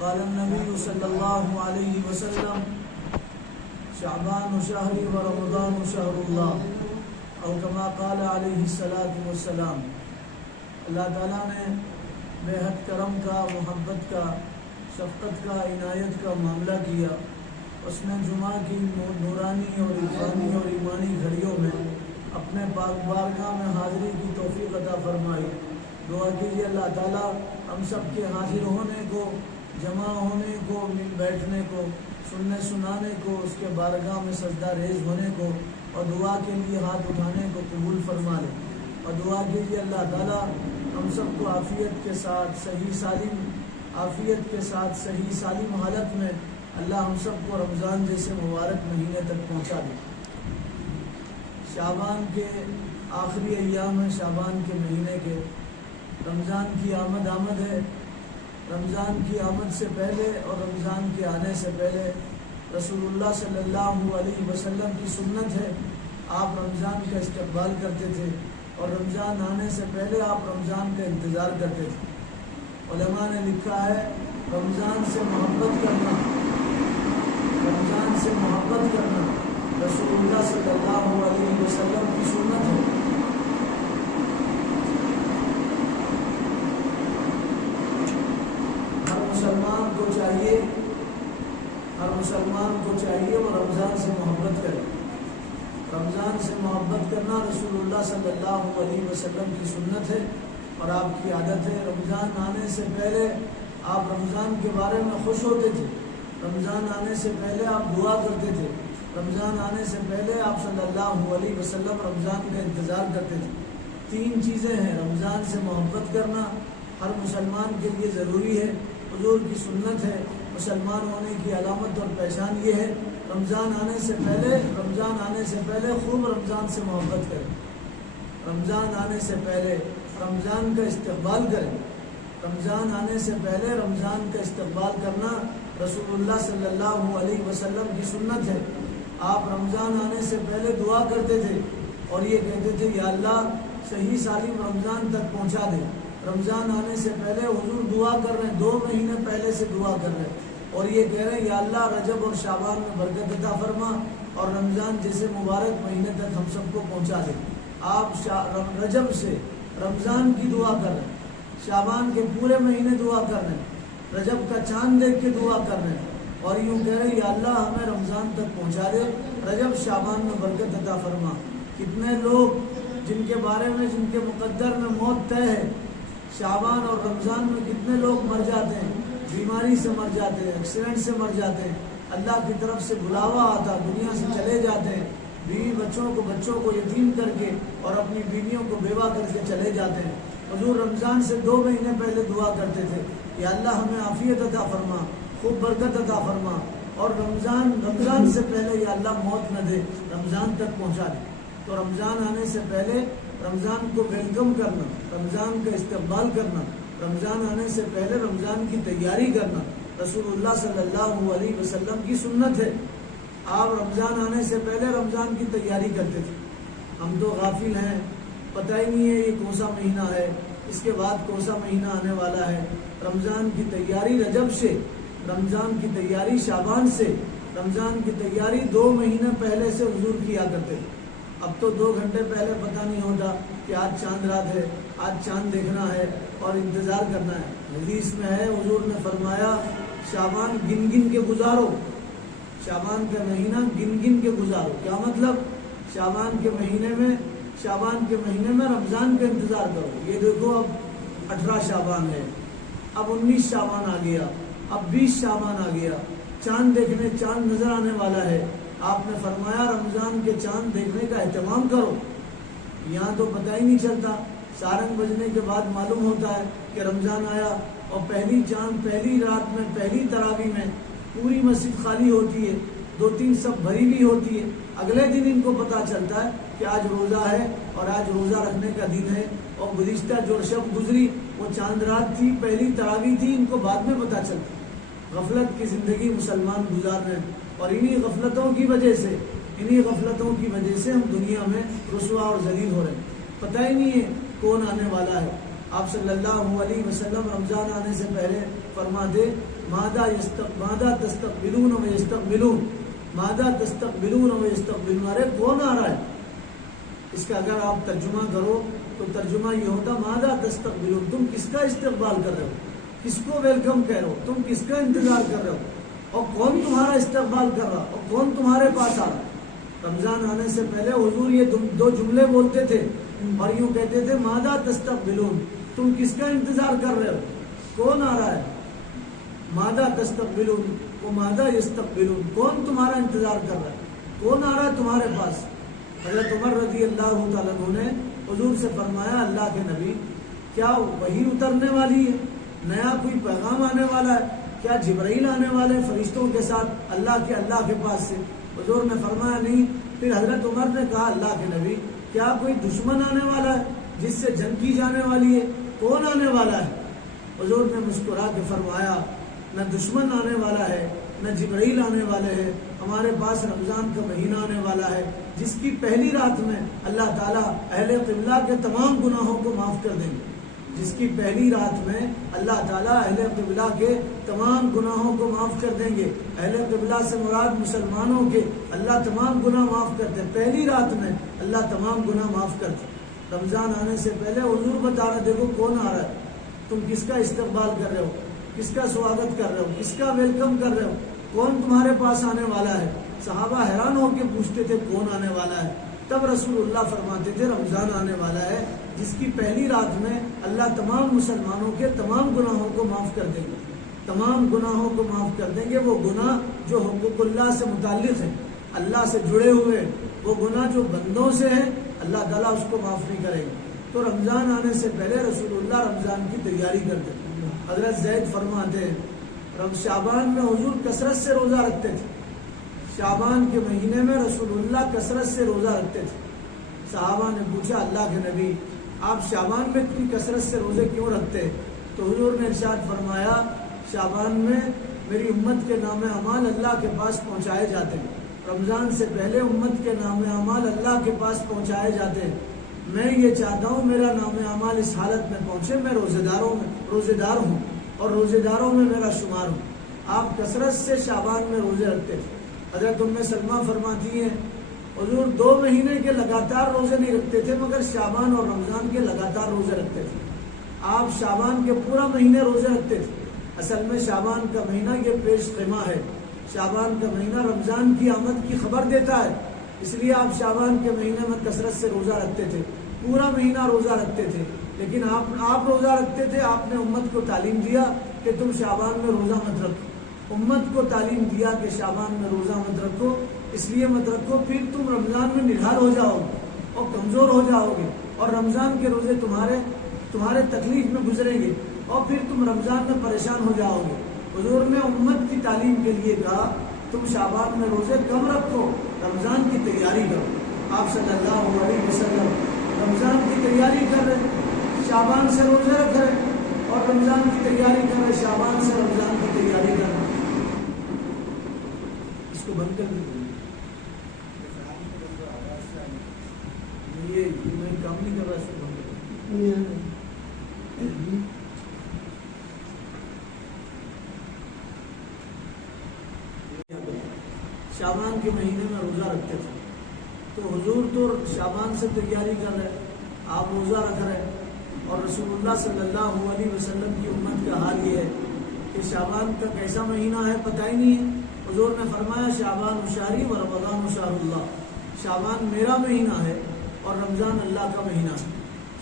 قال النبي صلى الله عليه وسلم شعبان شهري ورمضان شهر الله او كما قال عليه الصلاة والسلام۔ اللہ تعالیٰ نے بے حد کرم کا، محبت کا، شفقت کا، عنایت کا معاملہ کیا۔ اس نے جمعہ کی نورانی اور عرفانی اور ایمانی گھڑیوں میں اپنے پاک بارگاہ میں حاضری کی توفیق عطا فرمائی۔ دعا کیجیے اللہ تعالیٰ ہم سب کے حاضر ہونے کو، جمع ہونے کو، مل بیٹھنے کو، سننے سنانے کو، اس کے بارگاہ میں سجدہ ریز ہونے کو اور دعا کے لیے ہاتھ اٹھانے کو قبول فرما لے۔ اور دعا کیجیے اللہ تعالیٰ ہم سب کو عافیت کے ساتھ صحیح سالم حالت میں اللہ ہم سب کو رمضان جیسے مبارک مہینے تک پہنچا دے۔ شعبان کے آخری ایام ہیں، شعبان کے مہینے کے، رمضان کی آمد ہے۔ رمضان کی آمد سے پہلے اور رمضان کے آنے سے پہلے رسول اللہ صلی اللہ علیہ وسلم کی سنت ہے، آپ رمضان کا استقبال کرتے تھے اور رمضان آنے سے پہلے آپ رمضان کا انتظار کرتے تھے۔ علماء نے لکھا ہے رمضان سے محبت کرنا رسول اللہ صلی اللہ علیہ وسلم کی سنت ہے۔ ہر مسلمان کو چاہیے وہ رمضان سے محبت کرے۔ رمضان سے محبت کرنا رسول اللہ صلی اللہ علیہ وسلم کی سنت ہے اور آپ کی عادت ہے۔ رمضان آنے سے پہلے آپ رمضان کے بارے میں خوش ہوتے تھے، رمضان آنے سے پہلے آپ دعا کرتے تھے، رمضان آنے سے پہلے آپ صلی اللہ علیہ وسلم رمضان کا انتظار کرتے تھے۔ تین چیزیں ہیں، رمضان سے محبت کرنا ہر مسلمان کے لیے ضروری ہے، حضور کی سنت ہے۔ مسلمان ہونے کی علامت اور پہچان یہ ہے رمضان آنے سے پہلے خوب رمضان سے محبت کریں، رمضان آنے سے پہلے رمضان کا استقبال کریں۔ رمضان آنے سے پہلے رمضان کا استقبال کرنا رسول اللہ صلی اللہ علیہ وسلم کی سنت ہے۔ آپ رمضان آنے سے پہلے دعا کرتے تھے اور یہ کہتے تھے یا اللہ صحیح سالم رمضان تک پہنچا دے۔ رمضان آنے سے پہلے حضور دعا کر رہے ہیں، 2 مہینے پہلے سے دعا کر رہے ہیں اور یہ کہہ رہے ہیں یا اللہ رجب اور شعبان میں برکت عطا فرما اور رمضان جیسے مبارک مہینے تک ہم سب کو پہنچا دے۔ آپ رجب سے رمضان کی دعا کر رہے ہیں، شعبان کے پورے مہینے دعا کر رہے ہیں، رجب کا چاند دیکھ کے دعا کر رہے ہیں اور یوں کہہ رہے ہیں یا اللہ ہمیں رمضان تک پہنچا دے، رجب شعبان میں برکت عطا فرما۔ کتنے لوگ جن کے بارے میں جن کے مقدر میں موت طے ہے، شعبان اور رمضان میں کتنے لوگ مر جاتے ہیں، بیماری سے مر جاتے ہیں، ایکسیڈنٹ سے مر جاتے ہیں، اللہ کی طرف سے بلاوا آتا دنیا سے چلے جاتے ہیں، بیوی بچوں کو یتیم کر کے اور اپنی بیویوں کو بیوہ کر کے چلے جاتے ہیں۔ حضور رمضان سے 2 مہینے پہلے دعا کرتے تھے یا اللہ ہمیں عافیت عطا فرما، خوب برکت عطا فرما اور رمضان سے پہلے یا اللہ موت نہ دے، رمضان تک پہنچا دے۔ تو رمضان آنے سے پہلے رمضان کو ویلکم کرنا، رمضان کا استقبال کرنا، رمضان آنے سے پہلے رمضان کی تیاری کرنا رسول اللہ صلی اللہ علیہ وسلم کی سنت ہے۔ آپ رمضان آنے سے پہلے رمضان کی تیاری کرتے تھے۔ ہم تو غافل ہیں، پتہ ہی نہیں ہے یہ کون سا مہینہ ہے، اس کے بعد کون سا مہینہ آنے والا ہے۔ رمضان کی تیاری رجب سے، رمضان کی تیاری شعبان سے، رمضان کی تیاری 2 مہینے پہلے سے حضور کیا کرتے تھے۔ اب تو 2 گھنٹے پہلے پتہ نہیں ہوتا کہ آج چاند رات ہے، آج چاند دیکھنا ہے اور انتظار کرنا ہے۔ حدیث میں ہے حضور نے فرمایا شعبان گن گن کے گزارو، شعبان کا مہینہ گن گن کے گزارو۔ کیا مطلب؟ شعبان کے مہینے میں رمضان کا انتظار کرو۔ یہ دیکھو اب 18 شعبان ہے، اب 19 شعبان آ گیا، اب 20 شعبان آ گیا، چاند نظر آنے والا ہے۔ آپ نے فرمایا رمضان کے چاند دیکھنے کا اہتمام کرو۔ یہاں تو پتہ ہی نہیں چلتا، سارنگ بجنے کے بعد معلوم ہوتا ہے کہ رمضان آیا اور پہلی رات میں پہلی تراویح میں پوری مسجد خالی ہوتی ہے، 2-3 سب بھری بھی ہوتی ہے۔ اگلے دن ان کو پتہ چلتا ہے کہ آج روزہ ہے اور آج روزہ رکھنے کا دن ہے اور گزشتہ جو شب گزری وہ چاند رات تھی، پہلی تراویح تھی، ان کو بعد میں پتہ چلتا۔ غفلت کی زندگی مسلمان گزار رہے ہیں اور انہی غفلتوں کی وجہ سے ہم دنیا میں رسوا اور ذلیل ہو رہے ہیں۔ پتہ ہی نہیں ہے کون آنے والا ہے۔ آپ صلی اللہ علیہ وسلم رمضان آنے سے پہلے فرماتے ماذا تستقبلون و یستقبلون، ماذا تستقبلون و یستقبلون، ارے کون آ رہا ہے؟ اس کا اگر آپ ترجمہ کرو تو ترجمہ یہ ہوتا ماذا تستقبلون، تم کس کا استقبال کر رہے ہو، کس کو ویلکم کہہ رہے ہو، تم کس کا انتظار کر رہے ہو، اور کون تمہارا استقبال کر رہا، اور کون تمہارے پاس آ رہا۔ رمضان آنے سے پہلے حضور یہ دو جملے بولتے تھے اور یوں کہتے تھے ماذا تستقبلون، تم کس کا انتظار کر رہے ہو، کون آ رہا ہے، ماذا تستقبلون و ماذا یستقبلون، کون تمہارا انتظار کر رہا ہے، کون آ رہا ہے تمہارے پاس۔ حضرت عمر رضی اللہ تعالیٰ عنہ نے حضور سے فرمایا اللہ کے نبی کیا وحی اترنے والی ہے، نیا کوئی پیغام آنے والا ہے، کیا جبرائیل آنے والے فرشتوں کے ساتھ اللہ کے پاس سے؟ حضور نے فرمایا نہیں۔ پھر حضرت عمر نے کہا اللہ کے نبی کیا کوئی دشمن آنے والا ہے جس سے جنگ کی جانے والی ہے، کون آنے والا ہے؟ حضور نے مسکرا کے فرمایا نہ دشمن آنے والا ہے نہ جبرائیل آنے والے ہیں، ہمارے پاس رمضان کا مہینہ آنے والا ہے جس کی پہلی رات میں اللہ تعالیٰ اہل قبلہ کے تمام گناہوں کو معاف کر دیں گے، جس کی پہلی رات میں اللہ تعالیٰ اہل قبلہ کے تمام گناہوں کو معاف کر دیں گے۔ اہل قبلہ سے مراد مسلمانوں کے اللہ تمام گناہ معاف کرتے ہیں، پہلی رات میں اللہ تمام گناہ معاف کرتے ہیں۔ رمضان آنے سے پہلے حضور بتا رہے دیکھو کون آ رہا ہے، تم کس کا استقبال کر رہے ہو، کس کا سواگت کر رہے ہو، کس کا ویلکم کر رہے ہو، کون تمہارے پاس آنے والا ہے۔ صحابہ حیران ہو کے پوچھتے تھے کون آنے والا ہے، تب رسول اللہ فرماتے تھے رمضان آنے والا ہے جس کی پہلی رات میں اللہ تمام مسلمانوں کے تمام گناہوں کو معاف کر دیں گے، تمام گناہوں کو معاف کر دیں گے۔ وہ گناہ جو حقوق اللہ سے متعلق ہیں، اللہ سے جڑے ہوئے، وہ گناہ جو بندوں سے ہیں اللہ تعالیٰ اس کو معاف نہیں کرے گا۔ تو رمضان آنے سے پہلے رسول اللہ رمضان کی تیاری کرتے تھے۔ حضرت زید فرماتے ہیں شعبان میں حضور کثرت سے روزہ رکھتے تھے، شعبان کے مہینے میں رسول اللہ کثرت سے روزہ رکھتے تھے۔ صحابہ نے پوچھا اللہ کے نبی آپ شعبان میں اتنی کثرت سے روزے کیوں رکھتے؟ تو حضور نے ارشاد فرمایا شعبان میں میری امت کے نام اعمال اللہ کے پاس پہنچائے جاتے ہیں، رمضان سے پہلے امت کے نام اعمال اللہ کے پاس پہنچائے جاتے ہیں۔ میں یہ چاہتا ہوں میرا نام اعمال اس حالت میں پہنچے میں روزے دار ہوں اور روزے داروں میں میرا شمار ہوں۔ آپ کثرت سے شعبان میں روزے رکھتے تھے۔ حضرت ام سلمہ فرماتی ہیں حضور 2 مہینے کے لگاتار روزے نہیں رکھتے تھے مگر شعبان اور رمضان کے لگاتار روزے رکھتے تھے۔ آپ شعبان کے پورا مہینے روزے رکھتے تھے۔ اصل میں شعبان کا مہینہ یہ پیش خیمہ ہے، شعبان کا مہینہ رمضان کی آمد کی خبر دیتا ہے، اس لیے آپ شعبان کے مہینے میں کثرت سے روزہ رکھتے تھے، پورا مہینہ روزہ رکھتے تھے۔ لیکن آپ روزہ رکھتے تھے، آپ نے امت کو تعلیم دیا کہ تم شعبان میں روزہ مت رکھو، امت کو تعلیم دیا کہ شعبان میں روزہ مت رکھو، اس لیے مت رکھو پھر تم رمضان میں نڈھال ہو جاؤ گے اور کمزور ہو جاؤ گے، اور رمضان کے روزے تمہارے تکلیف میں گزریں گے اور پھر تم رمضان میں پریشان ہو جاؤ گے۔ حضور نے امت کی تعلیم کے لیے کہا تم شعبان میں روزے کم رکھو، رمضان کی تیاری کرو۔ آپ صلی اللہ علیہ وسلم رمضان کی تیاری کر رہے، شعبان سے روزے رکھ رہے اور رمضان کی تیاری کر رہے، شعبان سے رمضان کی تیاری کر رہے۔ اس کو بند کر دیتے یہ میں کام نہیں کر رہا، اس کو بند کر شعبان کے مہینے میں روزہ رکھتے تھے۔ تو حضور تو شعبان سے تیاری کر رہے، آپ روزہ رکھ رہے، اور رسول اللہ صلی اللہ علیہ وسلم کی امت کا حال یہ ہے کہ شعبان کا کیسا مہینہ ہے پتہ ہی نہیں ہے۔ حضور نے فرمایا شعبان شہری و رمضان شہر اللہ، شعبان میرا مہینہ ہے اور رمضان اللہ کا مہینہ ہے۔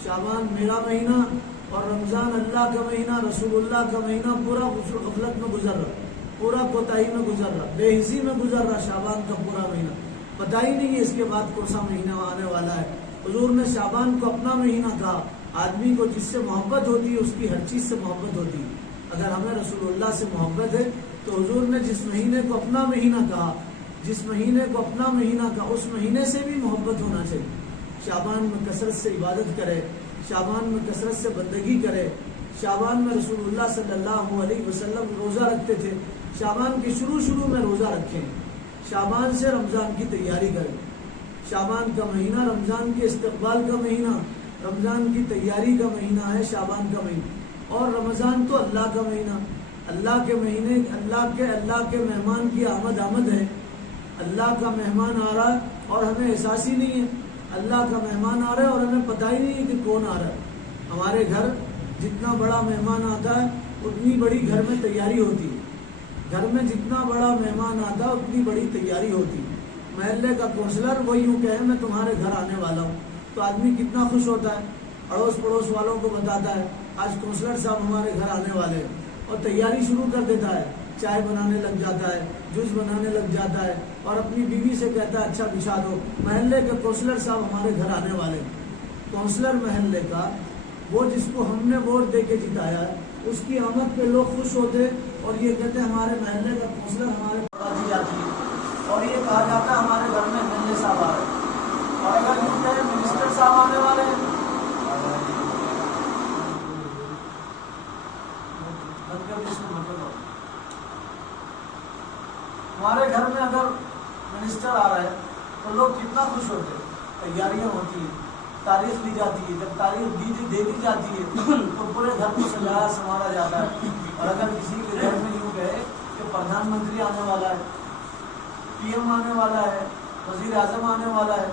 شعبان میرا مہینہ اور رمضان اللہ کا مہینہ، رسول اللہ کا مہینہ پورا غفلت میں گزر رہا، پورا کوتاہی میں گزر رہا، بے حسی میں گزر رہا، شعبان کا پورا مہینہ پتہ ہی نہیں ہے اس کے بعد کون سا مہینہ آنے والا ہے۔ حضور نے شعبان کو اپنا مہینہ کہا۔ آدمی کو جس سے محبت ہوتی ہے اس کی ہر چیز سے محبت ہوتی ہے۔ اگر ہمیں رسول اللہ سے محبت ہے تو حضور نے جس مہینے کو اپنا مہینہ کہا، جس مہینے کو اپنا مہینہ کہا، اس مہینے سے بھی محبت ہونا چاہیے۔ شعبان میں کثرت سے عبادت کرے، شعبان میں کثرت سے بندگی کرے۔ شعبان میں رسول اللہ صلی اللہ علیہ وسلم روزہ رکھتے تھے، شعبان کے شروع میں روزہ رکھیں، شعبان سے رمضان کی تیاری کریں۔ شعبان کا مہینہ رمضان کے استقبال کا مہینہ، رمضان کی تیاری کا مہینہ ہے شعبان کا مہینہ، اور رمضان تو اللہ کا مہینہ، اللہ کے مہینے اللہ کے مہمان کی آمد ہے. اللہ کا مہمان آ رہا ہے اور ہمیں احساس ہی نہیں ہے. اللہ کا مہمان آ رہا ہے اور ہمیں پتہ ہی نہیں ہے کہ کون آ رہا ہے. ہمارے گھر جتنا بڑا مہمان آتا ہے اتنی بڑی گھر میں تیاری ہوتی ہے. گھر میں جتنا بڑا مہمان آتا ہے اتنی بڑی تیاری ہوتی ہے. محلے کا کونسلر وہ یوں کہے میں تمہارے گھر آنے والا ہوں تو آدمی کتنا خوش ہوتا ہے. اڑوس پڑوس والوں کو بتاتا ہے آج کونسلر صاحب ہمارے گھر آنے والے ہیں اور تیاری شروع کر دیتا ہے. چائے بنانے لگ جاتا ہے, جوس بنانے لگ جاتا ہے اور اپنی بیوی سے کہتا ہے اچھا بچھا دو, محلے کے کونسلر صاحب ہمارے گھر آنے والے ہیں. کونسلر محلے کا وہ جس کو ہم نے ووٹ دے کے جتایا ہے اس کی آمد پہ لوگ خوش ہوتے اور یہ کہتے ہیں ہمارے محلے کا کونسلر ہمارے پڑھا دی جاتی ہے اور یہ کہا جاتا ہے ہمارے گھر میں ایم ایل اے صاحب آ رہے ہیں. اور اگر یوں کہیں منسٹر صاحب آنے والے ہیں ہمارے گھر میں اگر منسٹر آ رہا ہے تو لوگ کتنا خوش ہوتے ہیں. تیاریاں ہوتی ہیں, تاریخ لی جاتی ہے. جب تاریخ دے دی جاتی ہے تو پورے گھر کو سجایا سنوارا جاتا ہے. اور اگر کسی کے گھر میں یوں کہے کہ پردھان منتری آنے والا ہے, پی ایم آنے والا ہے, وزیر اعظم آنے والا ہے,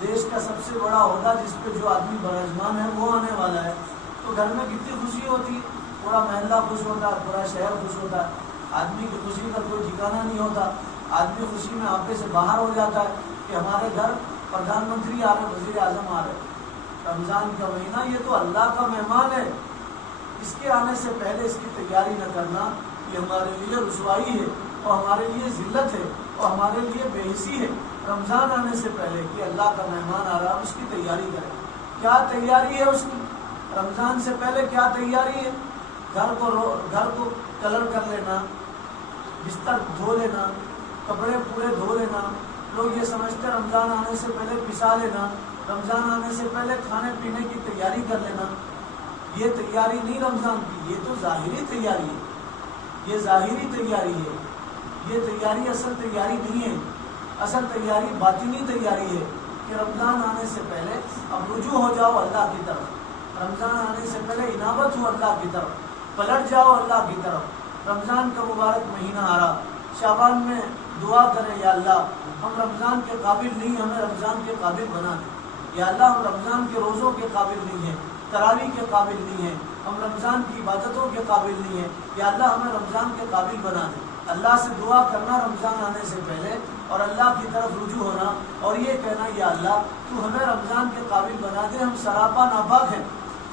دیش کا سب سے بڑا عہدہ جس پہ جو آدمی براجمان ہے وہ آنے والا ہے, تو گھر میں کتنی خوشی ہوتی ہے. پورا محلہ خوش ہوتا ہے, پورا شہر خوش ہوتا ہے. آدمی کی خوشی کا کوئی ٹھکانا نہیں ہوتا. آدمی خوشی میں آپے سے باہر ہو جاتا ہے کہ ہمارے گھر پردھان منتری آ رہے, وزیر اعظم آ رہے. رمضان کا مہینہ یہ تو اللہ کا مہمان ہے, اس کے آنے سے پہلے اس کی تیاری نہ کرنا یہ ہمارے لیے رسوائی ہے اور ہمارے لیے ذلت ہے اور ہمارے لیے بے حسی ہے. رمضان آنے سے پہلے کہ اللہ کا مہمان آ رہا اس کی تیاری کریں. کیا تیاری ہے اس کی؟ رمضان سے پہلے کیا تیاری ہے؟ گھر کو کلر کر لینا, بستر دھو لینا, کپڑے پورے دھو لینا. لوگ یہ سمجھتے ہیں رمضان آنے سے پہلے پسا لینا, رمضان آنے سے پہلے کھانے پینے کی تیاری کر لینا. یہ تیاری نہیں رمضان کی, یہ تو ظاہری تیاری ہے. یہ ظاہری تیاری ہے, یہ تیاری اصل تیاری نہیں ہے. اصل تیاری باطنی تیاری ہے کہ رمضان آنے سے پہلے اب رجوع ہو جاؤ اللہ کی طرف. رمضان آنے سے پہلے انابت ہو اللہ کی طرف, پلٹ جاؤ اللہ کی طرف. رمضان کا مبارک مہینہ آ رہا, شعبان میں دعا کریں یا اللہ ہم رمضان کے قابل نہیں, ہمیں رمضان کے قابل بنا دیں. یا اللہ ہم رمضان کے روزوں کے قابل نہیں ہیں, تراویح کے قابل نہیں ہیں, ہم رمضان کی عبادتوں کے قابل نہیں ہیں. یا اللہ ہمیں رمضان کے قابل بنا دیں. اللہ سے دعا کرنا رمضان آنے سے پہلے اور اللہ کی طرف رجوع ہونا اور یہ کہنا یا اللہ تو ہمیں رمضان کے قابل بنا دے. ہم سراپا ناپاک ہیں,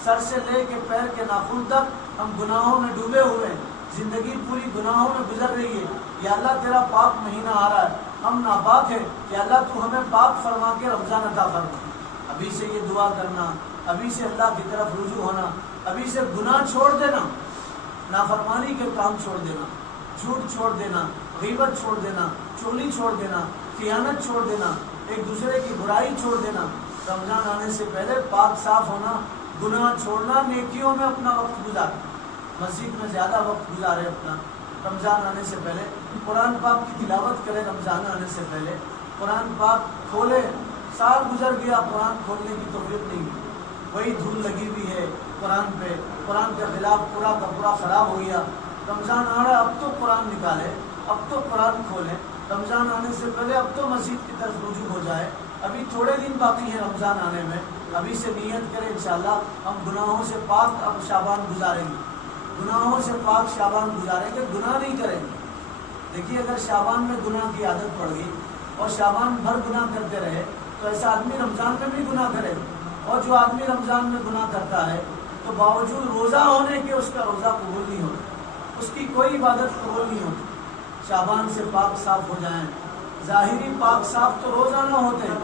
سر سے لے کے پیر کے ناخن تک ہم گناہوں میں ڈوبے ہوئے ہیں, زندگی پوری گناہوں میں گزر رہی ہے. یا اللہ تیرا پاک مہینہ آ رہا ہے, ہم ناپاک ہیں, یا اللہ تو ہمیں پاک فرما کے رمضان عطا فرما. ابھی سے یہ دعا کرنا, ابھی سے اللہ کی طرف رجوع ہونا, ابھی سے گناہ چھوڑ دینا, نافرمانی کے کام چھوڑ دینا, جھوٹ چھوڑ دینا, غیبت چھوڑ دینا, چغلی چھوڑ دینا, خیانت چھوڑ دینا, ایک دوسرے کی برائی چھوڑ دینا. رمضان آنے سے پہلے پاک صاف ہونا, گناہ چھوڑنا, نیکیوں میں اپنا وقت گزارنا. مسجد میں زیادہ وقت گزارے اپنا رمضان آنے سے پہلے. قرآن پاک کی تلاوت کرے رمضان آنے سے پہلے, قرآن پاک کھولے. سال گزر گیا قرآن کھولنے کی توفیق نہیں, وہی دھول لگی ہوئی ہے قرآن پہ, قرآن کے خلاف پورا کا پورا خراب ہو گیا. رمضان آ رہا ہے, اب تو قرآن نکالے, اب تو قرآن کھولیں. رمضان آنے سے پہلے اب تو مسجد کی طرف رجوع ہو جائے. ابھی تھوڑے دن باقی ہیں رمضان آنے میں, ابھی سے نیت کریں انشاءاللہ ہم گناہوں سے پاک اب شعبان گزاریں گے, گناہوں سے پاک شعبان گزاریں گے, گناہ نہیں کریں گے. دیکھیے اگر شعبان میں گناہ کی عادت پڑ گئی اور شعبان بھر گناہ کرتے رہے تو ایسا آدمی رمضان میں بھی گناہ کرے. اور جو آدمی رمضان میں گناہ کرتا ہے تو باوجود روزہ ہونے کے اس کا روزہ قبول نہیں ہوتا, اس کی کوئی عبادت قبول نہیں ہوتی. شعبان سے پاک صاف ہو جائیں. ظاہری پاک صاف تو روزانہ ہوتے ہیں,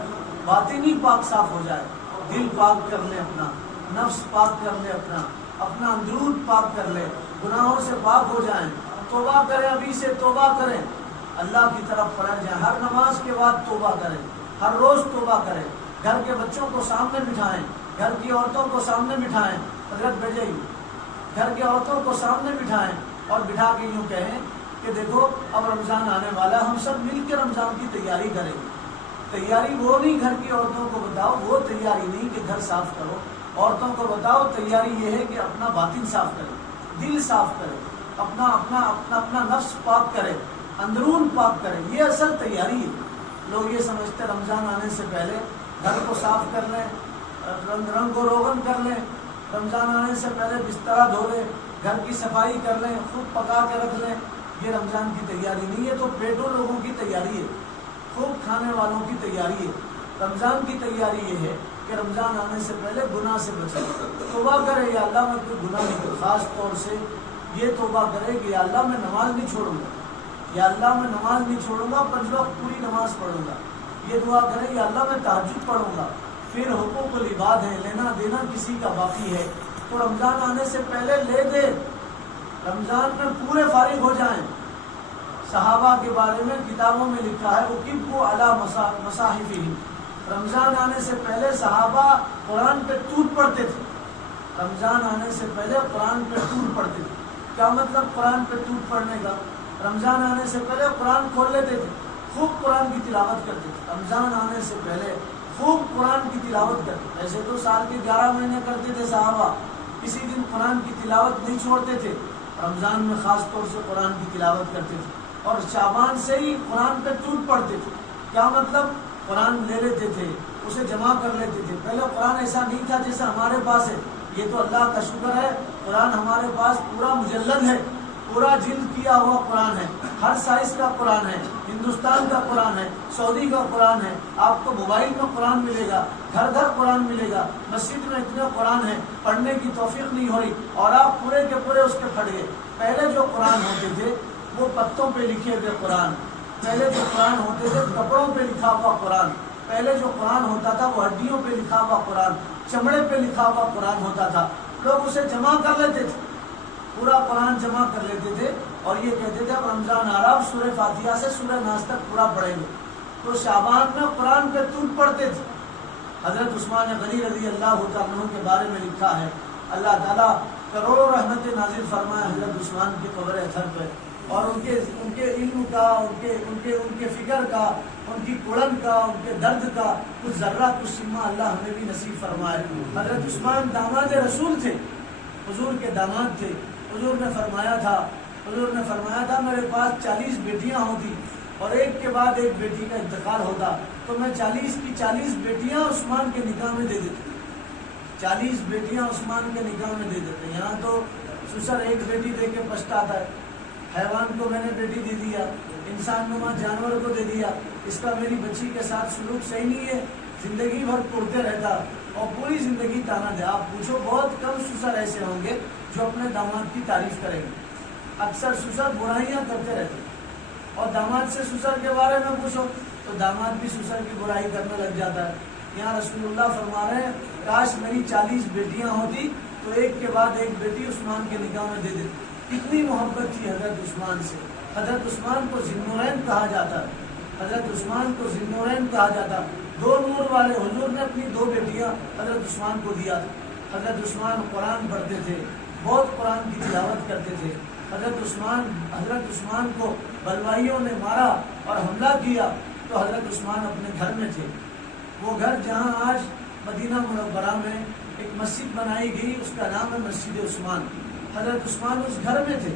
باطنی پاک صاف ہو جائے. دل پاک کر لے اپنا, نفس پاک کر لے اپنا, اپنا اندرون پاک کر لے, گناہوں سے پاک ہو جائیں. توبہ کریں, ابھی سے توبہ کریں, اللہ کی طرف پلٹ جائیں. ہر نماز کے بعد توبہ کریں, ہر روز توبہ کریں. گھر کے بچوں کو سامنے بٹھائیں, گھر کی عورتوں کو سامنے بٹھائیں. حضرت بھیجے گھر کی عورتوں کو سامنے بٹھائیں اور بٹھا کے یوں کہیں کہ دیکھو اب رمضان آنے والا ہے, ہم سب مل کے رمضان کی تیاری کریں گے. تیاری وہ نہیں گھر کی عورتوں کو بتاؤ, وہ تیاری نہیں کہ گھر صاف کرو. عورتوں کو بتاؤ تیاری یہ ہے کہ اپنا باطن صاف کرے, دل صاف کرے, اپنا نفس پاک کرے، اندرون پاک کرے. یہ اصل تیاری ہے. لوگ یہ سمجھتے رمضان آنے سے پہلے گھر کو صاف کر لیں، رنگ و روغن کر لیں، رمضان آنے سے پہلے بسترا دھو لیں، گھر کی صفائی کر لیں، خوب پکا کے رکھ لیں. یہ رمضان کی تیاری نہیں ہے، تو پیٹوں لوگوں کی تیاری ہے، خوب کھانے والوں کی تیاری ہے. رمضان کی تیاری یہ ہے کہ رمضان آنے سے پہلے گناہ سے بچے، توبہ کرے یا اللہ میں کوئی گناہ نہیں کروں. خاص طور سے یہ توبہ کرے کہ یا اللہ میں نماز نہیں چھوڑوں گا، یا اللہ میں نماز نہیں چھوڑوں گا، 5 وقت پوری نماز پڑھوں گا. یہ دعا کرے یا اللہ میں تہجد پڑھوں گا. پھر حقوق العباد ہے، لینا دینا کسی کا باقی ہے تو رمضان آنے سے پہلے لے دے، رمضان میں پورے فارغ ہو جائیں. صحابہ کے بارے میں کتابوں میں لکھا ہے وَقِبُّوا عَلَىٰ مَصَاحِفِهِمْ. رمضان آنے سے پہلے صحابہ قرآن پہ طور پڑھتے تھے. رمضان آنے سے پہلے قرآن پہ طور پڑھتے تھے. کیا مطلب قرآن پہ طور پڑھنے کا؟ رمضان آنے سے پہلے قرآن کھول لیتے تھے، خوب قرآن کی تلاوت کرتے تھے. رمضان آنے سے پہلے خوب قرآن کی تلاوت کرتے. ایسے تو سال کے 11 مہینے کرتے تھے صحابہ، کسی دن قرآن کی تلاوت نہیں چھوڑتے تھے. رمضان میں خاص طور سے قرآن کی تلاوت کرتے تھے اور شعبان سے ہی قرآن پہ طور پڑھتے تھے. کیا مطلب؟ قرآن لے لیتے تھے، اسے جمع کر لیتے تھے. پہلے قرآن ایسا نہیں تھا جیسا ہمارے پاس ہے. یہ تو اللہ کا شکر ہے، قرآن ہمارے پاس پورا مجلد ہے، پورا جلد کیا ہوا قرآن ہے، ہر سائز کا قرآن ہے، ہندوستان کا قرآن ہے، سعودی کا قرآن ہے. آپ کو موبائل میں قرآن ملے گا، گھر گھر قرآن ملے گا. مسجد میں اتنے قرآن ہے، پڑھنے کی توفیق نہیں ہوئی اور آپ پورے کے پورے اس کے پڑھ گئے. پہلے جو قرآن ہوتے تھے وہ پتوں پہ لکھے ہوئے قرآن، پہلے جو قرآن ہوتے تھے کپڑوں پہ لکھا ہوا قرآن، پہلے جو قرآن ہوتا تھا وہ ہڈیوں پہ لکھا ہوا قرآن، چمڑے پہ لکھا ہوا قرآن ہوتا تھا. لوگ اسے جمع کر لیتے تھے، پورا قرآن جمع کر لیتے تھے اور یہ کہتے تھے اب رمضان آ رہا، سورہ فاتحہ سے سورہ ناس تک پورا پڑھیں گے. تو شعبان میں قرآن پہ طول پڑھتے تھے. حضرت عثمان غنی رضی اللہ عنہ کے بارے میں لکھا ہے، اللہ تعالیٰ کروڑوں رحمت نازل فرمائے حضرت عثمان کی قبر اطہر پہ، اور ان کے علم کا، ان کے فکر کا، ان کی کڑن کا، ان کے درد کا کچھ ذرہ کچھ سما اللہ ہمیں بھی نصیب فرمائے. حضرت عثمان داماد رسول تھے، حضور کے داماد تھے. حضور نے فرمایا تھا میرے پاس 40 بیٹیاں ہوتی اور ایک کے بعد ایک بیٹی کا انتقال ہوتا تو میں 40 کی 40 بیٹیاں عثمان کے نکاح میں دے دیتے. 40 بیٹیاں عثمان کے نکاح میں دے دیتے. یہاں تو سسر ایک بیٹی دے کے پچھتاتا ہے، حیوان کو میں نے بیٹی دے دیا، انسان نما جانور کو دے دیا، اس کا میری بچی کے ساتھ سلوک صحیح نہیں ہے، زندگی بھر کوڑتے رہتا اور پوری زندگی تانا دے. آپ پوچھو بہت کم سسر ایسے ہوں گے جو اپنے داماد کی تعریف کریں گے. اکثر سسر برائیاں کرتے رہتے اور داماد سے سسر کے بارے میں پوچھو تو داماد بھی سسر کی برائی کرنے لگ جاتا ہے. یہاں رسول اللہ فرما رہے ہیں کاش میری 40 بیٹیاں ہوتی تو ایک کے بعد ایک بیٹی عثمان کے نکاح میں دے دیتی. کتنی محبت تھی حضرت عثمان سے. حضرت عثمان کو ذی-النورین کہا جاتا ہے، حضرت عثمان کو ذی-النورین کہا جاتا ہے. 2 نور والے حضور نے اپنی 2 بیٹیاں حضرت عثمان کو دیا تھا. حضرت عثمان قرآن پڑھتے تھے، بہت قرآن کی تلاوت کرتے تھے. حضرت عثمان کو بلوائیوں نے مارا اور حملہ کیا تو حضرت عثمان اپنے گھر میں تھے. وہ گھر جہاں آج مدینہ منورہ میں ایک مسجد بنائی گئی، اس کا نام ہے مسجد عثمان. حضرت عثمان اس گھر میں تھے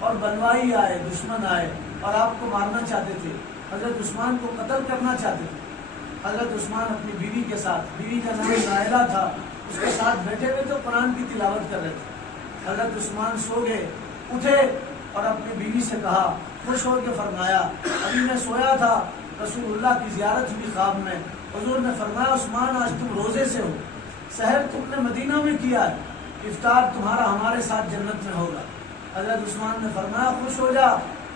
اور بلوائی آئے، دشمن آئے اور آپ کو مارنا چاہتے تھے، حضرت عثمان کو قتل کرنا چاہتے تھے. حضرت عثمان اپنی بیوی کے ساتھ، بیوی کا نام نائلہ تھا، اس کے ساتھ بیٹھے ہوئے تو قرآن کی تلاوت کر رہے تھے. حضرت عثمان سو گئے، اٹھے اور اپنی بیوی سے کہا، خوش ہو کے فرمایا ابھی میں سویا تھا، رسول اللہ کی زیارت ہوئی خواب میں. حضور نے فرمایا عثمان آج تم روزے سے ہو، سحر تم نے مدینہ میں کیا ہے، افطار تمہارا ہمارے ساتھ جنت میں ہوگا. حضرت عثمان نے فرمایا خوش ہو جا،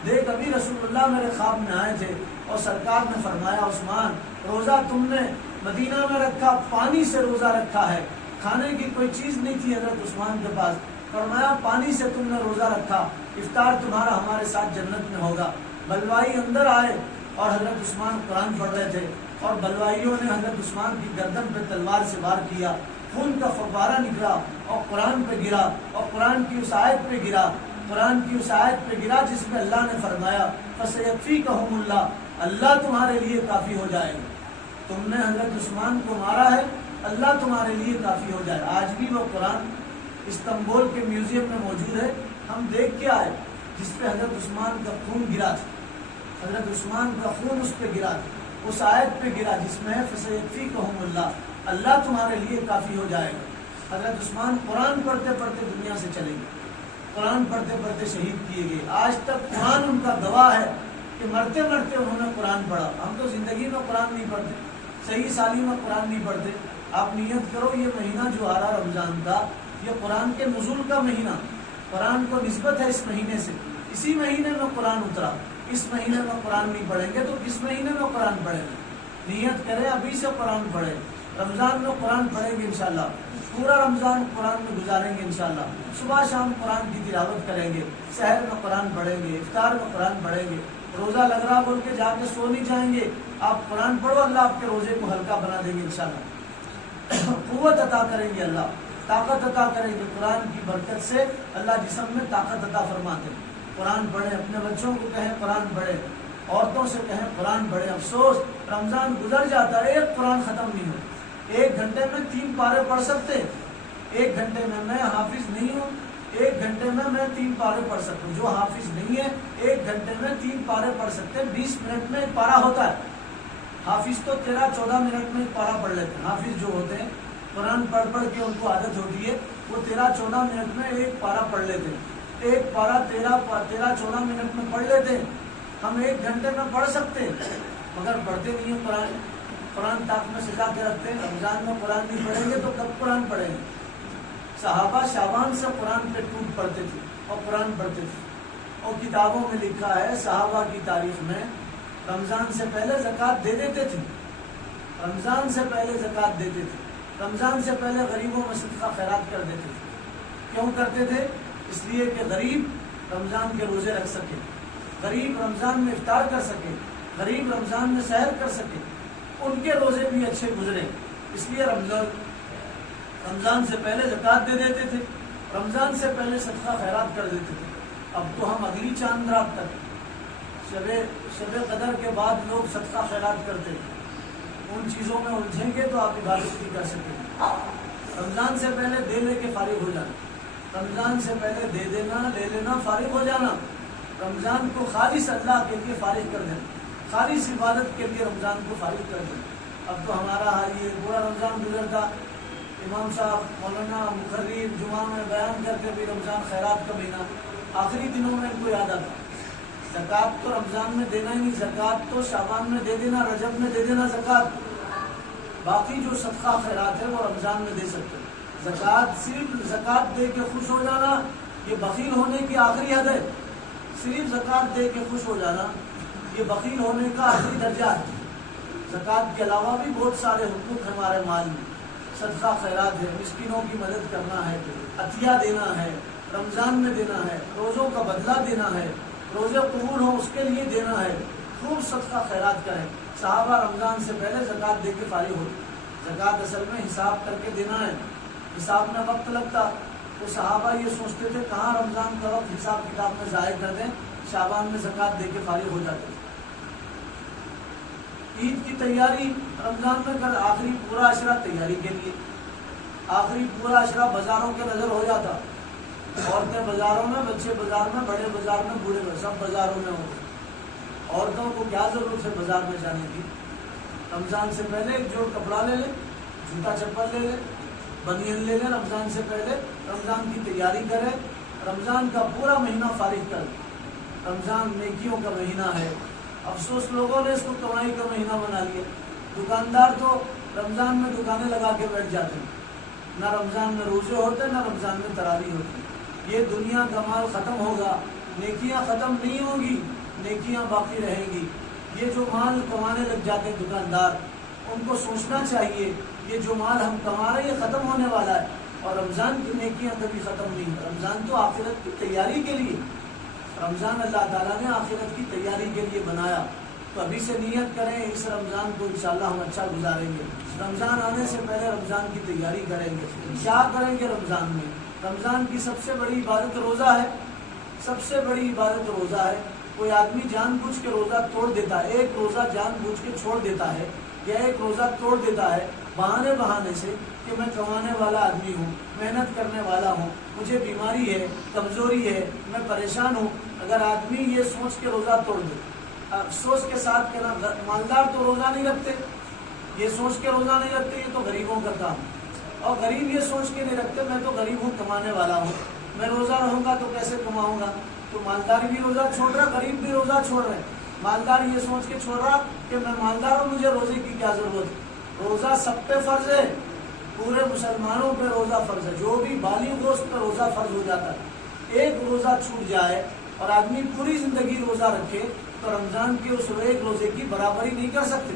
دیکھ ابھی رسول اللہ میرے خواب میں آئے تھے اور سرکار نے فرمایا عثمان روزہ تم نے مدینہ میں رکھا، پانی سے روزہ رکھا ہے، کھانے کی کوئی چیز نہیں تھی حضرت عثمان کے پاس. فرمایا پانی سے تم نے روزہ رکھا، افطار تمہارا ہمارے ساتھ جنت میں ہوگا. بلوائی اندر آئے اور حضرت عثمان قرآن پڑھ رہے تھے اور بلوائیوں نے حضرت عثمان کی گردن پہ تلوار سے وار کیا، خون کا فوارہ نکلا اور قرآن پہ گرا اور قرآن کی اس آیت پہ گرا، قرآن کی اس آیت پہ گرا جس میں اللہ نے فرمایا فَسَيَكْفِيكَهُمُ اللَّهُ، اللہ تمہارے لیے کافی ہو جائے گا. تم نے حضرت عثمان کو مارا ہے، اللہ تمہارے لیے کافی ہو جائے. آج بھی وہ قرآن استنبول کے میوزیم میں موجود ہے. ہم دیکھ کے آئے جس پہ حضرت عثمان کا خون گرا تھا، حضرت عثمان کا خون اس پہ گرا تھا، اس آیت پہ گرا جس میں فَسَيَكْفِيكَهُمُ اللَّهُ، اللہ تمہارے لیے کافی ہو جائے گا۔ حضرت عثمان قرآن پڑھتے پڑھتے دنیا سے چلے گئے، قرآن پڑھتے پڑھتے شہید کیے گئے۔ آج تک قرآن ان کا گواہ ہے کہ مرتے مرتے انہوں نے قرآن پڑھا۔ ہم تو زندگی میں قرآن نہیں پڑھتے، صحیح سالی میں قرآن نہیں پڑھتے۔ آپ نیت کرو یہ مہینہ جو آ رہا رمضان کا، یہ قرآن کے نزول کا مہینہ، قرآن کو نسبت ہے اس مہینے سے، اسی مہینے میں قرآن اترا۔ اس مہینے میں قرآن نہیں پڑھیں گے تو کس مہینے میں قرآن پڑھیں گے؟ نیت کریں ابھی سے قرآن پڑھیں، رمضان میں قرآن پڑھیں گے انشاءاللہ، پورا رمضان قرآن میں گزاریں گے انشاءاللہ، صبح شام قرآن کی تلاوت کریں گے، سحر میں قرآن پڑھیں گے، افطار میں قرآن پڑھیں گے، روزہ لگ رہا بول کے جا کے سو نہیں جائیں گے، آپ قرآن پڑھو، اللہ آپ کے روزے کو ہلکا بنا دیں گے انشاءاللہ، قوت عطا کریں گے، اللہ طاقت عطا کریں گے، قرآن کی برکت سے اللہ جسم میں طاقت عطا فرماتے ہیں۔ قرآن پڑھیں، اپنے بچوں کو کہیں قرآن پڑھیں، عورتوں سے کہیں قرآن پڑھیں۔ افسوس رمضان گزر جاتا ہے، ایک قرآن ختم نہیں ہو۔ 1 گھنٹے میں 3 پارے پڑھ سکتے ہیں، 1 گھنٹے میں حافظ نہیں ہوں، 1 گھنٹے میں 3 پارے پڑھ سکتا ہوں۔ جو حافظ نہیں ہے 1 گھنٹے میں 3 پارے پڑھ سکتے ہیں، 20 منٹ میں 1 پارا ہوتا ہے۔ حافظ تو 13-14 منٹ میں 1 پارا پڑھ لیتے ہیں۔ حافظ جو ہوتے ہیں قرآن پڑھ پڑھ کے ان کو عادت ہوتی ہے، وہ 13-14 منٹ میں 1 پارا پڑھ لیتے ہیں، 1 پارا 13-14 منٹ میں پڑھ لیتے ہیں۔ ہم 1 گھنٹے میں پڑھ سکتے ہیں مگر پڑھتے نہیں ہیں قرآن۔ قرآن تاک میں سجا کے رکھتے ہیں، رمضان میں قرآن نہیں پڑھیں گے تو کب قرآن پڑھیں گے؟ صحابہ شعبان سے قرآن پہ ٹوٹ پڑھتے تھے اور قرآن پڑھتے تھے، اور کتابوں میں لکھا ہے صحابہ کی تاریخ میں رمضان سے پہلے زکوٰۃ دے دیتے تھے، رمضان سے پہلے زکوٰۃ دیتے تھے، رمضان سے پہلے غریبوں میں صدقہ خیرات کر دیتے تھے۔ کیوں کرتے تھے؟ اس لیے کہ غریب رمضان کے روزے رکھ سکے، غریب رمضان میں افطار کر سکے، غریب رمضان میں سحر کر سکے، ان کے روزے بھی اچھے گزرے، اس لیے رمضان سے پہلے زکوٰۃ دے دیتے تھے، رمضان سے پہلے صدقہ خیرات کر دیتے تھے۔ اب تو ہم اگلی چاند رات تک شب قدر کے بعد لوگ صدقہ خیرات کرتے ہیں، ان چیزوں میں الجھیں گے تو آپ عبادت بھی کر سکیں گے۔ رمضان سے پہلے دے لے کے فارغ ہو جانا، رمضان سے پہلے دے دینا، لے لینا، فارغ ہو جانا، رمضان کو خالص اللہ کے لیے فارغ کر دینا، خالص عبادت کے لیے رمضان کو فارغ کر دینا۔ اب تو ہمارا حال یہ پورا رمضان گزرتا، امام صاحب مولانا مقرر جمعہ میں بیان کرتے بھی رمضان خیرات کا مہینہ، آخری دنوں میں ان کو یاد آتا زکوٰۃ تو رمضان میں دینا ہی نہیں، زکوٰۃ تو شعبان میں دے دینا، رجب میں دے دینا زکوٰۃ، باقی جو صدقہ خیرات ہے وہ رمضان میں دے سکتے ہیں۔ زکوٰۃ صرف زکوٰۃ دے کے خوش ہو جانا یہ بخیل ہونے کی آخری حد ہے، صرف زکوٰۃ دے کے خوش ہو جانا یہ بخیل ہونے کا آخری درجہ ہے۔ زکوٰۃ کے علاوہ بھی بہت سارے حقوق ہمارے مال میں، صدقہ خیرات ہے، مسکینوں کی مدد کرنا ہے، عطیہ دینا ہے، رمضان میں دینا ہے، روزوں کا بدلہ دینا ہے، روزے قبول ہوں اس کے لیے دینا ہے، خوب صدقہ خیرات کریں۔ صحابہ رمضان سے پہلے زکوٰۃ دے کے فارغ ہوتے، زکوٰۃ اصل میں حساب کر کے دینا ہے، حساب میں وقت لگتا، تو صحابہ یہ سوچتے تھے کہاں رمضان کا وقت حساب کتاب میں ضائع کر دیں، شعبان میں زکوٰۃ دے کے فارغ ہو جاتے تھے۔ عید کی تیاری رمضان میں کر، آخری پورا عشرہ تیاری کے لیے، آخری پورا عشرہ بازاروں کے نظر ہو جاتا، عورتیں بازاروں میں، بچے بازار میں، بڑے بازار میں، بوڑھے میں، سب بازاروں میں ہوتے۔ عورتوں کو کیا ضرورت ہے بازار میں جانے کی؟ رمضان سے پہلے ایک جوڑ کپڑا لے لیں، جوتا چپل لے لیں، بنیان لے لیں، رمضان سے پہلے رمضان کی تیاری کریں، رمضان کا پورا مہینہ فارغ کر دیں۔ رمضان نیکیوں کا مہینہ ہے، افسوس لوگوں نے اس کو کمائی کا مہینہ بنا لیا۔ دکاندار تو رمضان میں دکانیں لگا کے بیٹھ جاتے ہیں، نہ رمضان میں روزے ہوتے نہ رمضان میں تراویح ہوتی۔ یہ دنیا کا مال ختم ہوگا، نیکیاں ختم نہیں ہوں گی، نیکیاں باقی رہیں گی۔ یہ جو مال کمانے لگ جاتے ہیں دکاندار، ان کو سوچنا چاہیے یہ جو مال ہم کما رہے ہیں یہ ختم ہونے والا ہے، اور رمضان کی نیکیاں کبھی ختم نہیں ہیں۔ رمضان تو آخرت کی تیاری کے لیے، رمضان اللہ تعالیٰ نے آخرت کی تیاری کے لیے بنایا، تو ابھی سے نیت کریں اس رمضان کو انشاءاللہ ہم اچھا گزاریں گے۔ رمضان آنے سے پہلے رمضان کی تیاری کریں گے، کیا کریں گے رمضان میں؟ رمضان کی سب سے بڑی عبادت روزہ ہے، سب سے بڑی عبادت روزہ ہے۔ کوئی آدمی جان بوجھ کے روزہ توڑ دیتا ہے، ایک روزہ جان بوجھ کے چھوڑ دیتا ہے، یا ایک روزہ توڑ دیتا ہے، بہانے سے کہ میں کمانے والا آدمی ہوں، محنت کرنے والا ہوں، مجھے بیماری ہے، کمزوری ہے، میں پریشان ہوں، اگر آدمی یہ سوچ کے روزہ توڑ دے، افسوس کے ساتھ کہنا مالدار تو روزہ نہیں رکھتے، یہ سوچ کے روزہ نہیں رکھتے، یہ تو غریبوں کا کام، اور غریب یہ سوچ کے نہیں رکھتے میں تو غریب ہوں، کمانے والا ہوں، میں روزہ رہوں گا تو کیسے کماؤں گا۔ تو مالدار بھی روزہ چھوڑ رہا، غریب بھی روزہ چھوڑ رہے۔ مالدار یہ سوچ کے چھوڑ رہا کہ میں مالدار ہوں، مجھے روزے کی کیا ضرورت ہے۔ روزہ سب پہ فرض ہے، پورے مسلمانوں پہ روزہ فرض ہے، جو بھی بالغ ہو اس پہ روزہ فرض ہو جاتا ہے۔ ایک روزہ چھوٹ جائے اور آدمی پوری زندگی روزہ رکھے تو رمضان کے اس ایک روزے کی برابری نہیں کر سکتے،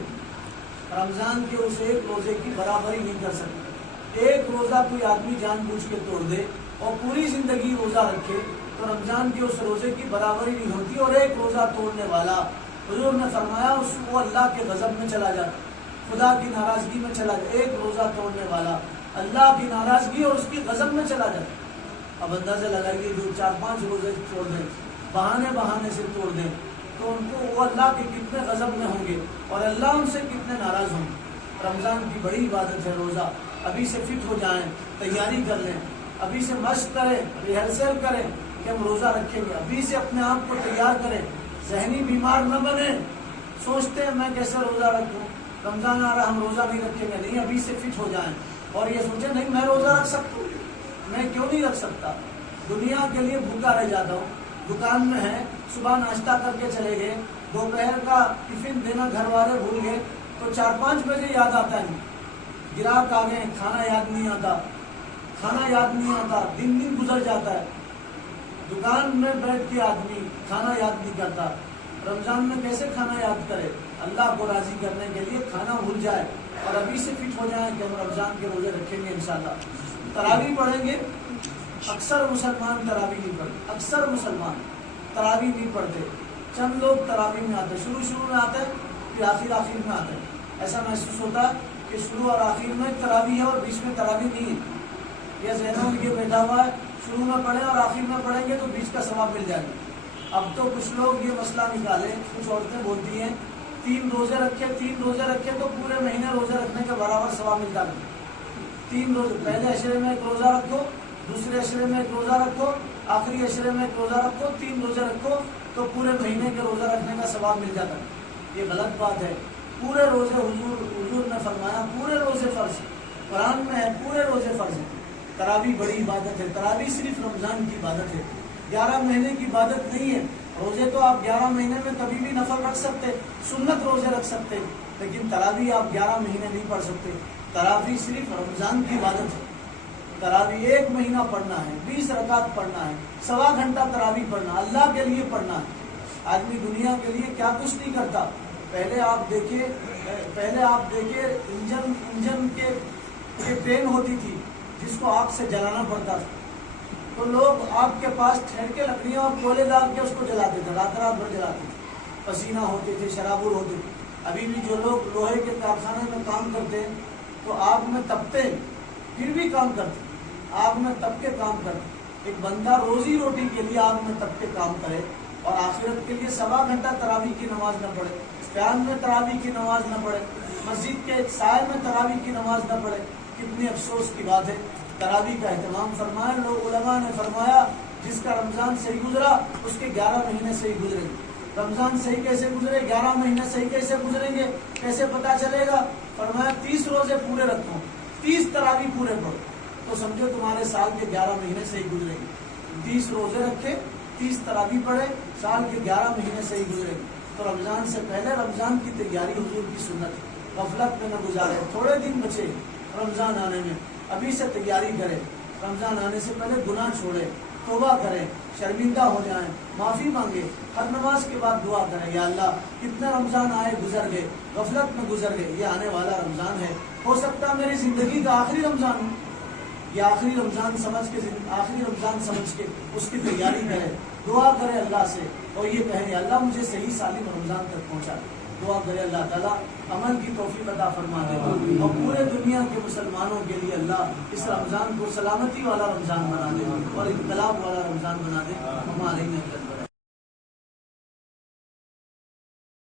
رمضان کے اس ایک روزے کی برابری نہیں کر سکتے۔ ایک روزہ کوئی آدمی جان بوجھ کے توڑ دے اور پوری زندگی روزہ رکھے تو رمضان کے اس روزے کی برابری نہیں ہوتی، اور ایک روزہ توڑنے والا حضور نے فرمایا اس کو اللہ کے غضب میں چلا جاتا، خدا کی ناراضگی میں چلا جاتا۔ ایک روزہ توڑنے والا اللہ کی ناراضگی اور اس کی غضب میں چلا جاتا۔ اب اندازہ لگائیے جو 4-5 روزے توڑ دیں، بہانے سے توڑ دیں، تو ان کو وہ اللہ کے کتنے غضب میں ہوں گے اور اللہ ان سے کتنے ناراض ہوں گے۔ رمضان کی بڑی عبادت ہے روزہ، ابھی سے فٹ ہو جائیں، تیاری کر لیں، ابھی سے مشق کریں، ریہرسل کریں کہ ہم روزہ رکھیں گے، ابھی سے اپنے آپ کو تیار کریں، ذہنی بیمار نہ بنیں، سوچتے ہیں میں کیسے روزہ رکھوں، رمضان آ رہا ہم روزہ نہیں رکھیں گے، نہیں، ابھی سے فٹ ہو جائیں اور یہ سوچیں نہیں میں روزہ رکھ سکتا ہوں، میں کیوں نہیں رکھ سکتا، دنیا کے لیے بھوکا رہ جاتا ہوں، دکان میں ہے، صبح ناشتہ کر کے چلے گئے، دوپہر کا ٹفن دینا گھر والے بھول گئے تو 4-5 بجے یاد آتا ہے، گراہک آ گئے، کھانا یاد نہیں آتا، دن گزر جاتا ہے، دکان میں بیٹھ کے آدمی کھانا یاد نہیں کرتا، رمضان میں کیسے کھانا یاد کرے، اللہ کو راضی کرنے کے لیے کھانا بھول جائے اور ابھی سے فٹ ہو جائیں کہ ہم رمضان کے روزے رکھیں گے انشاءاللہ، تراویح پڑھیں گے۔ اکثر مسلمان تراویح نہیں پڑھتے، اکثر مسلمان تراویح نہیں پڑھتے، چند لوگ تراویح میں آتے ہیں، شروع میں آتے ہیں، پھر آخر میں آتے ہیں، ایسا محسوس ہوتا ہے کہ شروع اور آخر میں تراویح ہے اور بیچ میں تراویح نہیں ہے، یہ ذہنوں میں یہ بیٹھا ہوا ہے شروع میں پڑھیں اور آخر میں پڑھیں گے تو بیچ کا ثواب مل جائے گا۔ اب تو کچھ لوگ یہ مسئلہ نکالے، کچھ عورتیں بولتی ہیں 3 روزے رکھے تو پورے مہینے روزے رکھنے کے برابر ثواب ملتا ہے۔ 3 روزے، پہلے عشرے میں 1 روزہ رکھو، دوسرے عشرے میں 1 روزہ رکھو، آخری عشرے میں 1 روزہ رکھو، 3 روزے رکھو تو پورے مہینے کے روزہ رکھنے کا ثواب مل جاتا ہے۔ یہ غلط بات ہے، پورے روزے حضور نے فرمایا پورے روزے فرض، قرآن میں ہے پورے روزے فرض ہیں۔ تراویح بڑی عبادت ہے، تراویح صرف رمضان کی عبادت ہے، 11 مہینے کی عبادت نہیں ہے۔ روزے تو آپ 11 مہینے میں کبھی بھی نفل رکھ سکتے، سنت روزے رکھ سکتے، لیکن تراویح آپ 11 مہینے نہیں پڑھ سکتے۔ تراویح صرف رمضان کی عبادت ہے، تراویح 1 مہینہ پڑھنا ہے، 20 رکعت پڑھنا ہے، 1.25 گھنٹہ تراویح پڑھنا، اللہ کے لیے پڑھنا ہے۔ آدمی دنیا کے لیے کیا کچھ نہیں کرتا۔ پہلے آپ دیکھیں انجن کے ٹرین ہوتی تھی جس کو آگ سے جلانا پڑتا تھا، تو لوگ آگ کے پاس ٹھہر کے لکڑیاں اور کولے ڈال کے اس کو جلاتے تھے، رات بھر جلاتے تھے، پسینہ ہوتے تھے، شرابور ہوتے تھے۔ ابھی بھی جو لوگ لوہے کے کارخانے میں کام کرتے ہیں تو آگ میں تپتے پھر بھی کام کرتے، آگ میں تپ کے کام کرتے۔ ایک بندہ روزی روٹی کے لیے آگ میں تپ کے کام کرے اور آخرت کے لیے 1.25 گھنٹہ تراویح کی نماز نہ پڑھے، فیان میں تراویح کی نماز نہ پڑھے، مسجد کے سائے میں تراویح کی نماز نہ پڑھے، کتنی افسوس کی بات ہے۔ تراویح کا اہتمام فرمایا، لوگ علماء نے فرمایا جس کا رمضان صحیح گزرا اس کے 11 مہینے صحیح گزریں گے۔ رمضان صحیح کیسے گزرے، 11 مہینے صحیح کیسے گزریں گے، کیسے پتہ چلے گا؟ فرمایا 30 روزے پورے رکھو، 30 تراویح پورے پڑھو تو سمجھو تمہارے سال کے 11 مہینے صحیح گزریں گے۔ 30 روزے رکھے، 30 تراویح پڑھے، سال کے 11 مہینے صحیح گزریں گے۔ تو رمضان سے پہلے رمضان کی تیاری حضور کی سنت ہے، غفلت میں نہ گزارے، تھوڑے دن بچے رمضان آنے میں، ابھی سے تیاری کرے، رمضان آنے سے پہلے گناہ چھوڑے، توبہ کریں، شرمندہ ہو جائیں، معافی مانگے، ہر نماز کے بعد دعا کریں، یا اللہ کتنے رمضان آئے گزر گئے، غفلت میں گزر گئے، یہ آنے والا رمضان ہے، ہو سکتا ہے میری زندگی کا آخری رمضان ہو، یہ آخری رمضان سمجھ کے اس کی تیاری کرے، دعا کرے اللہ سے اور یہ کہیں اللہ مجھے صحیح سالم رمضان تک پہنچا دے۔ دعا کرے اللہ تعالیٰ عمل کی توفیق عطا فرما دے اور پورے دنیا کے مسلمانوں کے لیے اللہ اس رمضان کو سلامتی والا رمضان بنا دے اور انقلاب والا رمضان بنا دے۔ ہمارے